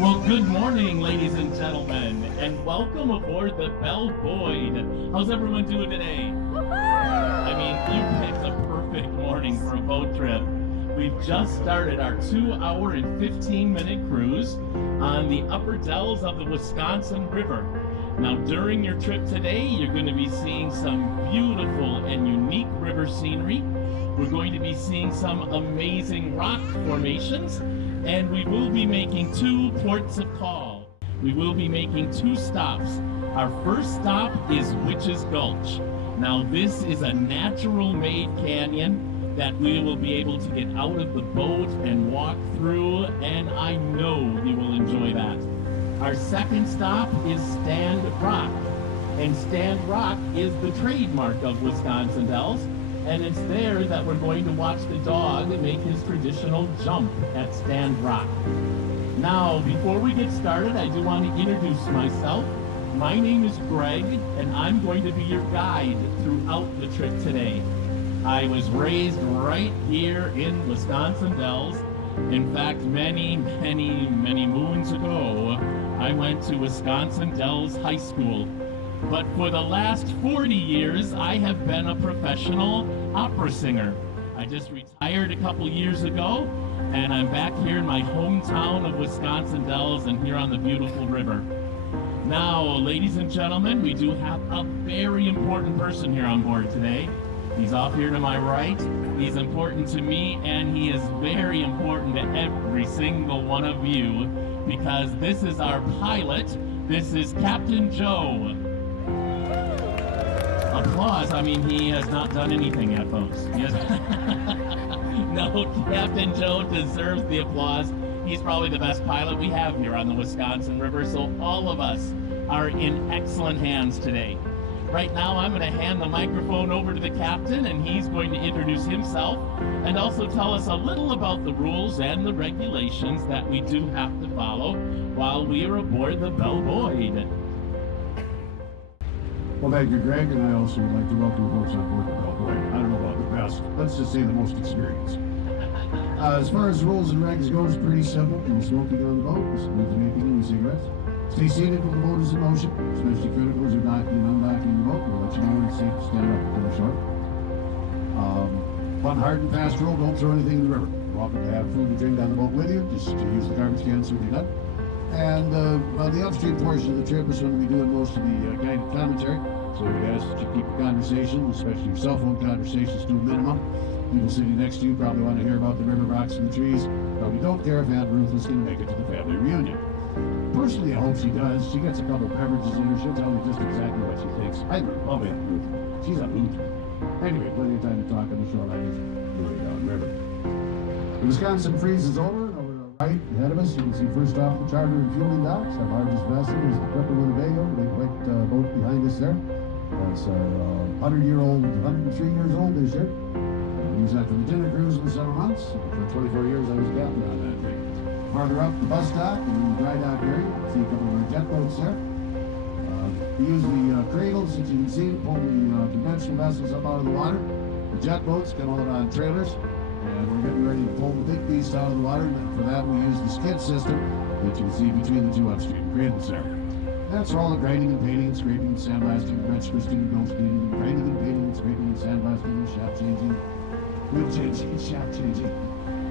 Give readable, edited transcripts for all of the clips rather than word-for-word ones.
Well, good morning, ladies and gentlemen, and welcome aboard the Bell Boyd. How's everyone doing today? I mean, you picked a perfect morning for a boat trip. We've just started our 2-hour and 15-minute cruise on the upper dells of the Wisconsin River. Now, during your trip today, you're going to be seeing some beautiful and unique river scenery. We're going to be seeing some amazing rock formations, and we will be making 2 ports of call. We will be making 2 stops. Our first stop is Witch's Gulch. Now, this is a natural-made canyon that we will be able to get out of the boat and walk through, and I know you will enjoy that. Our second stop is Stand Rock, and Stand Rock is the trademark of Wisconsin Dells, and it's there that we're going to watch the dog make his traditional jump at Stand Rock. Now, before we get started, I do want to introduce myself. My name is Greg, and I'm going to be your guide throughout the trip today. I was raised right here in Wisconsin Dells. In fact, many moons ago, I went to Wisconsin Dells High School. But for the last 40 years, I have been a professional opera singer. I just retired a couple years ago, and I'm back here in my hometown of Wisconsin Dells and here on the beautiful river. Now, ladies and gentlemen, we do have a very important person here on board today. He's off here to my right. He's important to me, and he is very important to every single one of you, because this is our pilot. This is Captain Joe. Applause. I mean, he has not done anything yet, folks. No, Captain Joe deserves the applause. He's probably the best pilot we have here on the Wisconsin River, so all of us are in excellent hands today. Right now, I'm going to hand the microphone over to the captain, and he's going to introduce himself and also tell us a little about the rules and the regulations that we do have to follow while we are aboard the Bell Boyd. Well, thank you, Greg, and I also would like to welcome folks on board the Bell Boyd. I don't know about the best, let's just say the most experienced. As far as rules and regs go, it's pretty simple. No smoking on the boat, no vaping, any cigarettes. Stay seated when the boat is in motion, especially criticals are docking and undocking the boat. We'll let you know when it's safe to stand up and short. One hard and fast rule, don't throw anything in the river. You're welcome to have food and drink on the boat with you, just to use the garbage can, certainly not. And on the upstream portion of the trip is going to be doing most of the guided commentary. So we ask that you keep your conversations, especially your cell phone conversations, to a minimum. People sitting next to you probably want to hear about the river, rocks, and the trees. Probably don't care if Aunt Ruth is going to make it to the family reunion. Personally, I hope she does. She gets a couple beverages in her. She'll tell me just exactly what she thinks. I love Aunt Ruth. She's a hoot. Anyway, plenty of time to talk on the shoreline. Moving down the river. The Wisconsin freeze is over. Right ahead of us, you can see first off the charter and fueling docks. Our largest vessel is the Clipper Winnebago, the big white boat behind us there. That's 103 years old this year. We use that for the dinner cruise in the summer months. For 24 years I was captain on that thing. Farther up the bus dock and in the dry dock area, you can see a couple of our jet boats there. We use the cradles that you can see to pull the conventional vessels up out of the water. The jet boats come out on trailers, and we're getting ready to pull the big beast out of the water, and for that we use the skid system that you can see between the two upstream cradles there. That's for all the grinding and painting and scraping and sandblasting, wrench twisting and nose cleaning, grinding and painting and scraping and sandblasting and shaft changing, wheel changing and shaft changing.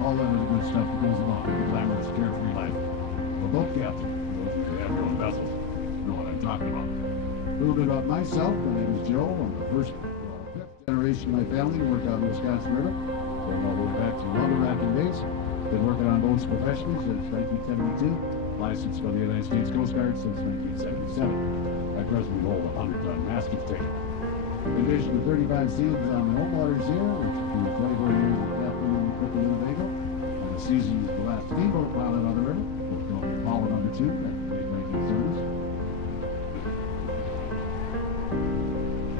All that other good stuff that goes along with the glamorous, carefree life of a boat captain. Those who have their own vessels know what I'm talking about. A little bit about myself. My name is Joe. I'm the fifth generation of my family to work out in the Wisconsin River. Going all the way back to lumber racking days. Been working on boats professionally since 1972. Licensed by the United States Coast Guard since 1977. I presently hold a 100-ton master's ticket. In addition to 35 seasons on my home waters here, which include 24 years of captain in the Cripple Winnebago, and a season as the last steamboat pilot on the river, both called Apollo No. 2 back in the late 1930s.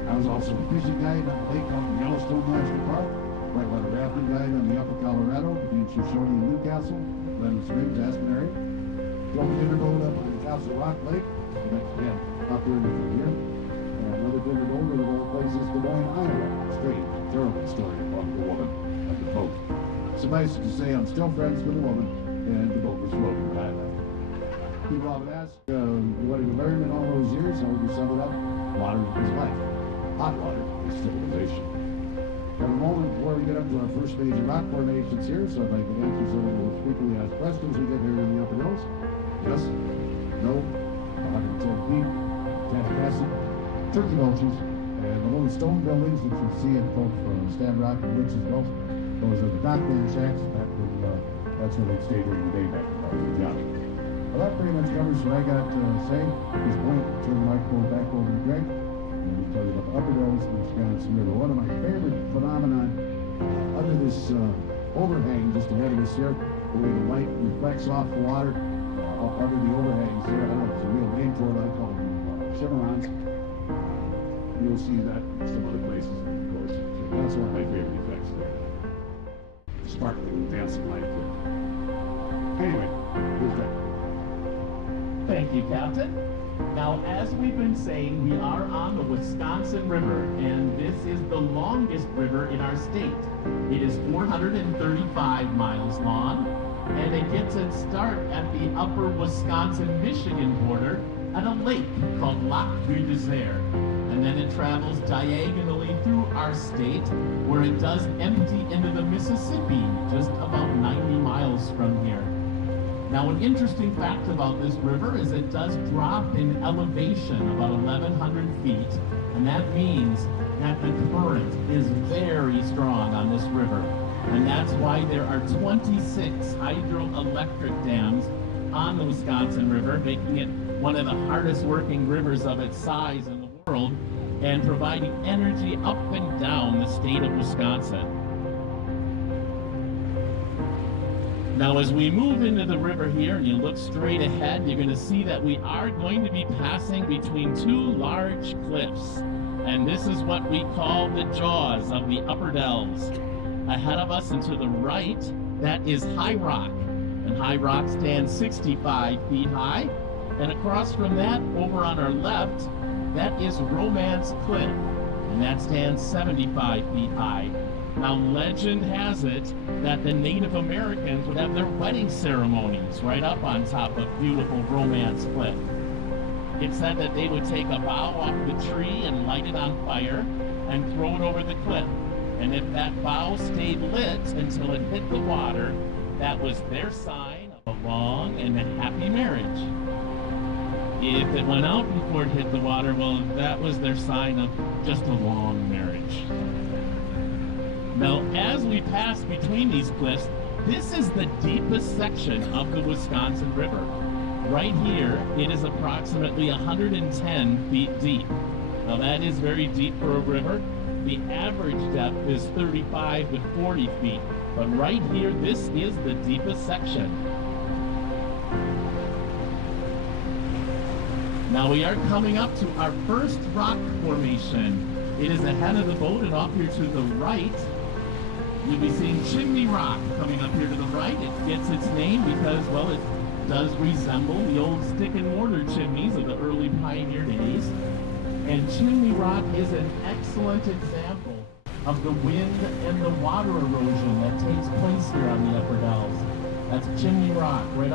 I was also a fishing guide on the lake called the Yellowstone National Park, whitewater rafting guide on the Upper Colorado between Shoshone and Newcastle, Glen Springs, Aspen area. Drove a dinner boat up on Castle Rock Lake, again, up there in the year. And another dinner boat in all places, Des Moines, Iowa. Strange, terrible story about the woman and the boat. Suffice it to say, I'm still friends with the woman, and the boat was floating when I left. People often ask, what have you learned in all those years? How would you sum it up? Water is life. Hot water is civilization. At a moment before we get up to our first major rock formations here, so I'd like to answer some of those frequently asked questions we get here in the upper hills. Yes, no, 110 feet, tannic acid, turkey mulches, and the little stone buildings that you see in both Stand Rock and Witches Gulf. Those are the dockman shacks. That's where they stay during the day back in the job. Well, that pretty much covers what I got to say at this point. Turn the microphone back over to Greg. And we'll tell you about the upper hills of the Wisconsin River. One of my favorite phenomenon under this overhang just ahead of us here, the way the light reflects off the water up under the overhangs there. I don't know if it's a real name for it. I call them chimarrons. You'll see that in some other places, of course. So that's one of my favorite effects there. Sparkling and dancing light. Anyway, here's that. Thank you, Captain. Now, as we've been saying, we are on the Wisconsin River, and this is the longest river in our state. It is 435 miles long, and it gets its start at the upper Wisconsin-Michigan border at a lake called Lac du Désert. And then it travels diagonally through our state, where it does empty into the Mississippi, just about 90 miles from here. Now, an interesting fact about this river is it does drop in elevation about 1,100 feet, and that means that the current is very strong on this river. And that's why there are 26 hydroelectric dams on the Wisconsin River, making it one of the hardest working rivers of its size in the world, and providing energy up and down the state of Wisconsin. Now, as we move into the river here and you look straight ahead, you're going to see that we are going to be passing between two large cliffs. And this is what we call the jaws of the Upper Dells. Ahead of us and to the right, that is High Rock. And High Rock stands 65 feet high. And across from that, over on our left, that is Romance Cliff. And that stands 75 feet high. Now, legend has it that the Native Americans would have their wedding ceremonies right up on top of beautiful Romance Cliff. It said that they would take a bough off the tree and light it on fire and throw it over the cliff. And if that bough stayed lit until it hit the water, that was their sign of a long and a happy marriage. If it went out before it hit the water, well, that was their sign of just a long marriage. Now, as we pass between these cliffs, this is the deepest section of the Wisconsin River. Right here, it is approximately 110 feet deep. Now, that is very deep for a river. The average depth is 35 to 40 feet. But right here, this is the deepest section. Now we are coming up to our first rock formation. It is ahead of the boat, and off here to the right, you'll be seeing Chimney Rock coming up here to the right. It gets its name because, well, it does resemble the old stick and mortar chimneys of the early pioneer days. And Chimney Rock is an excellent example of the wind and the water erosion that takes place here on the Upper Dells. That's Chimney Rock, right